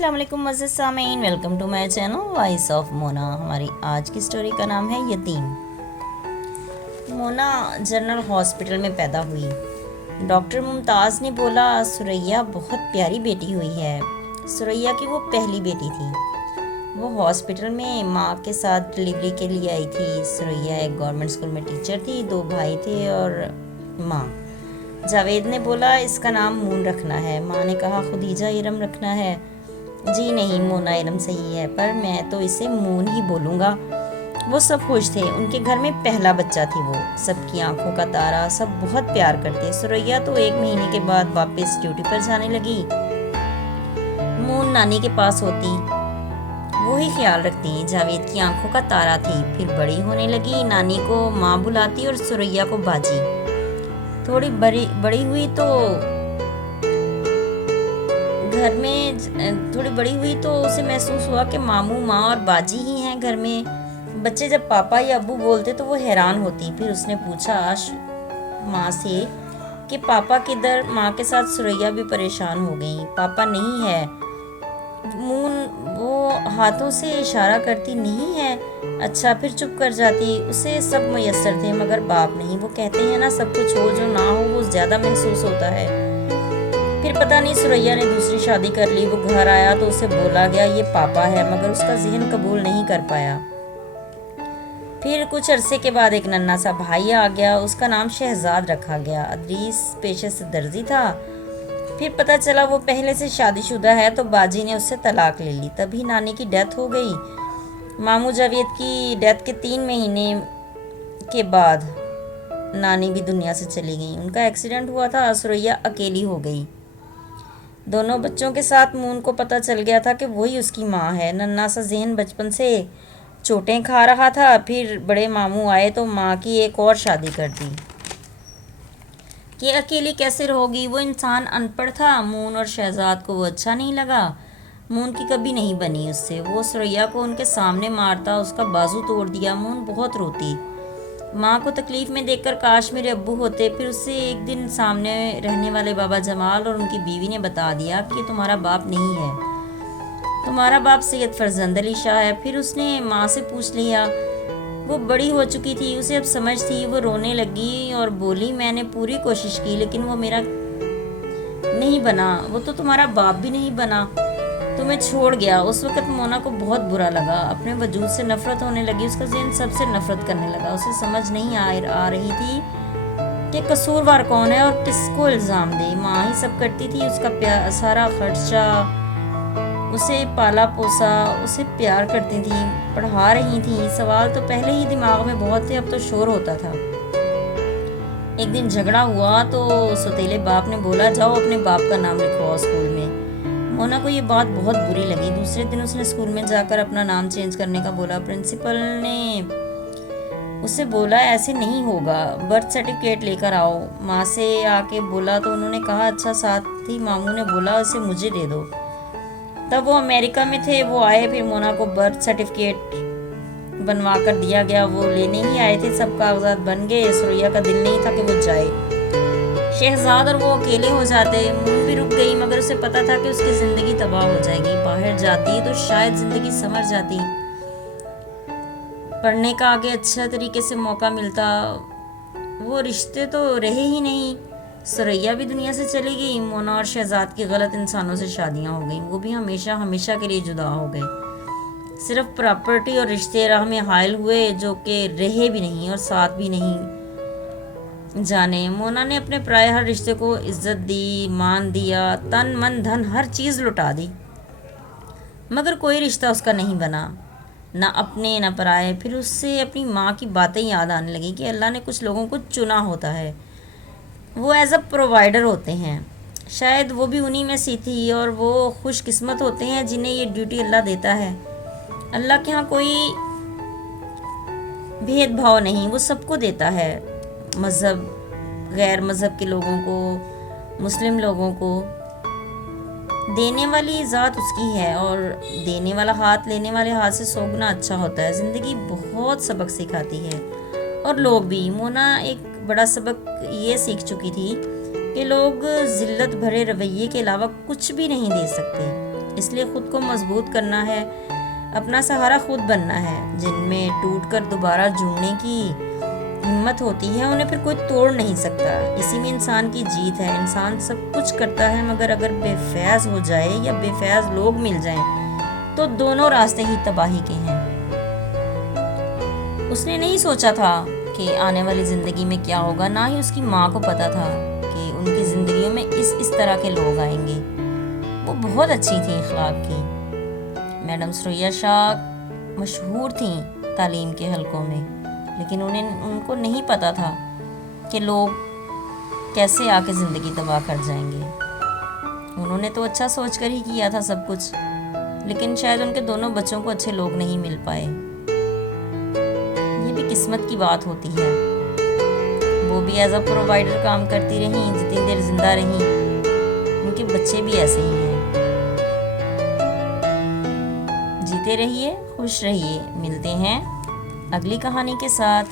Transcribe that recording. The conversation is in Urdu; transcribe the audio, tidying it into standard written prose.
السلام علیکم معزز سامعین، welcome to my channel voice of Mona. ہماری آج کی سٹوری کا نام ہے یتیم۔ مونا جنرل ہاسپٹل میں پیدا ہوئی۔ ڈاکٹر ممتاز نے بولا سریا بہت پیاری بیٹی ہوئی ہے۔ سریا کی وہ پہلی بیٹی تھی۔ وہ ہاسپٹل میں ماں کے ساتھ ڈلیوری کے لیے آئی تھی۔ سریا ایک گورنمنٹ اسکول میں ٹیچر تھی، 2 بھائی تھے اور ماں۔ جاوید نے بولا اس کا نام مون رکھنا ہے۔ ماں نے کہا خدیجہ ارم رکھنا ہے۔ جی نہیں، مونا ارم صحیح ہے، پر میں تو اسے مون ہی بولوں گا۔ وہ سب خوش تھے، ان کے گھر میں پہلا بچہ تھی وہ، سب کی آنکھوں کا تارا، سب بہت پیار کرتے۔ سریا تو 1 مہینے کے بعد واپس ڈیوٹی پر جانے لگی۔ مون نانی کے پاس ہوتی، وہی خیال رکھتی۔ جاوید کی آنکھوں کا تارا تھی، پھر بڑی ہونے لگی، نانی کو ماں بلاتی اور سریا کو باجی۔ تھوڑی بڑی ہوئی تو اسے محسوس ہوا کہ ماموں ماں اور باجی ہی ہیں گھر میں۔ بچے جب پاپا یا ابو بولتے تو وہ حیران ہوتی۔ پھر اس نے پوچھا ماں سے کہ پاپا کدھر؟ ماں کے ساتھ سریا بھی پریشان ہو گئی۔ پاپا نہیں ہے مون، وہ ہاتھوں سے اشارہ کرتی، نہیں ہے۔ اچھا، پھر چپ کر جاتی۔ اسے سب میسر تھے مگر باپ نہیں۔ وہ کہتے ہیں نا، سب کچھ ہو جو نہ ہو وہ زیادہ محسوس ہوتا ہے۔ پھر پتہ نہیں سریا نے دوسری شادی کر لی۔ وہ گھر آیا تو اسے بولا گیا یہ پاپا ہے، مگر اس کا ذہن قبول نہیں کر پایا۔ پھر کچھ عرصے کے بعد ایک ننھا سا بھائی آ گیا، اس کا نام شہزاد رکھا گیا۔ ادریس پیشے سے درزی تھا۔ پھر پتہ چلا وہ پہلے سے شادی شدہ ہے تو باجی نے اس سے طلاق لے لی۔ تبھی نانی کی ڈیتھ ہو گئی۔ ماموں جاوید کی ڈیتھ کے 3 مہینے کے بعد نانی بھی دنیا سے چلی گئی۔ ان کا ایکسیڈنٹ ہوا تھا، سریا اکیلی ہو گئی۔ دونوں بچوں کے ساتھ مون کو پتہ چل گیا تھا کہ وہی اس کی ماں ہے۔ ننھا سا ذہن بچپن سے چوٹیں کھا رہا تھا۔ پھر بڑے ماموں آئے تو ماں کی ایک اور شادی کر دی کہ اکیلی کیسے رہوگی۔ وہ انسان ان پڑھ تھا۔ مون اور شہزاد کو وہ اچھا نہیں لگا۔ مون کی کبھی نہیں بنی اس سے۔ وہ سریا کو ان کے سامنے مارتا، اس کا بازو توڑ دیا۔ مون بہت روتی۔ ماں کو تکلیف میں دیکھ کر کاش میرے ابو ہوتے۔ پھر اسے ایک دن سامنے رہنے والے بابا جمال اور ان کی بیوی نے بتا دیا کہ تمہارا باپ نہیں ہے، تمہارا باپ سید فرزند علی شاہ ہے۔ پھر اس نے ماں سے پوچھ لیا۔ وہ بڑی ہو چکی تھی، اسے اب سمجھ تھی۔ وہ رونے لگی اور بولی میں نے پوری کوشش کی لیکن وہ میرا نہیں بنا، وہ تو تمہارا باپ بھی نہیں بنا، تمہیں چھوڑ گیا۔ اس وقت مونا کو بہت برا لگا، اپنے وجود سے نفرت ہونے لگی۔ اس کا ذہن سب سے نفرت کرنے لگا۔ اسے سمجھ نہیں آ رہی تھی کہ قصوروار کون ہے اور کس کو الزام دے۔ ماں ہی سب کرتی تھی، اس کا سارا خرچہ، اسے پالا پوسا، اسے پیار کرتی تھی، پڑھا رہی تھی۔ سوال تو پہلے ہی دماغ میں بہت تھے، اب تو شور ہوتا تھا۔ ایک دن جھگڑا ہوا تو سوتیلے باپ نے بولا جاؤ اپنے باپ کا نام لکھواؤ اسکول میں۔ مونا کو یہ بات بہت بری لگی۔ دوسرے دن اس نے اسکول میں جا کر اپنا نام چینج کرنے کا بولا۔ پرنسپل نے اسے بولا ایسے نہیں ہوگا، برتھ سرٹیفکیٹ لے کر آؤ۔ ماں سے آ کے بولا تو انہوں نے کہا اچھا۔ ساتھ ہی ماموں نے بولا اسے مجھے دے دو۔ تب وہ امریکہ میں تھے، وہ آئے، پھر مونا کو برتھ سرٹیفکیٹ بنوا کر دیا گیا۔ وہ لینے ہی آئے تھے، سب کاغذات بن گئے۔ سریا کا دل نہیں تھا کہ وہ جائے، شہزاد اور وہ اکیلے ہو جاتے۔ مون بھی رک گئی مگر اسے پتا تھا کہ اس کی زندگی تباہ ہو جائے گی۔ باہر جاتی تو شاید زندگی سنور جاتی، پڑھنے کا آگے اچھا طریقے سے موقع ملتا۔ وہ رشتے تو رہے ہی نہیں۔ سریا بھی دنیا سے چلی گئی۔ مونا اور شہزاد کی غلط انسانوں سے شادیاں ہو گئیں، وہ بھی ہمیشہ ہمیشہ کے لیے جدا ہو گئے۔ صرف پراپرٹی اور رشتے راہ میں حائل ہوئے جو کہ رہے بھی نہیں اور ساتھ بھی نہیں جانے۔ مونا نے اپنے پرائے ہر رشتے کو عزت دی، مان دیا، تن من دھن ہر چیز لٹا دی، مگر کوئی رشتہ اس کا نہیں بنا، نہ اپنے نہ پرائے۔ پھر اس سے اپنی ماں کی باتیں یاد آنے لگی کہ اللہ نے کچھ لوگوں کو چنا ہوتا ہے، وہ ایز اے پرووائڈر ہوتے ہیں، شاید وہ بھی انہی میں سی تھی، اور وہ خوش قسمت ہوتے ہیں جنہیں یہ ڈیوٹی اللہ دیتا ہے۔ اللہ کے ہاں کوئی بھید بھاؤ نہیں، وہ سب کو دیتا ہے، مذہب غیر مذہب کے لوگوں کو، مسلم لوگوں کو۔ دینے والی ذات اس کی ہے اور دینے والا ہاتھ لینے والے ہاتھ سے 100 گنا اچھا ہوتا ہے۔ زندگی بہت سبق سکھاتی ہے اور لوگ بھی۔ مونا ایک بڑا سبق یہ سیکھ چکی تھی کہ لوگ ذلت بھرے رویے کے علاوہ کچھ بھی نہیں دے سکتے۔ اس لیے خود کو مضبوط کرنا ہے، اپنا سہارا خود بننا ہے۔ جن میں ٹوٹ کر دوبارہ جڑنے کی ہمت ہوتی ہے انہیں پھر کوئی توڑ نہیں سکتا۔ اسی میں انسان کی جیت ہے۔ انسان سب کچھ کرتا ہے مگر اگر بے فیض ہو جائے یا بے فیض لوگ مل جائیں تو دونوں راستے ہی تباہی کے ہیں۔ اس نے نہیں سوچا تھا کہ آنے والی زندگی میں کیا ہوگا، نہ ہی اس کی ماں کو پتا تھا کہ ان کی زندگیوں میں اس طرح کے لوگ آئیں گے۔ وہ بہت اچھی تھی اخلاق کی۔ میڈم ثریا شاہ مشہور تھیں تعلیم کے حلقوں میں، لیکن ان کو نہیں پتا تھا کہ لوگ کیسے آ کے زندگی تباہ کر جائیں گے۔ انہوں نے تو اچھا سوچ کر ہی کیا تھا سب کچھ، لیکن شاید ان کے دونوں بچوں کو اچھے لوگ نہیں مل پائے۔ یہ بھی قسمت کی بات ہوتی ہے۔ وہ بھی ایز اے پرووائڈر کام کرتی رہیں جتنی دیر زندہ رہیں، ان کے بچے بھی ایسے ہی ہیں۔ جیتے رہیے، خوش رہیے، ملتے ہیں اگلی کہانی کے ساتھ۔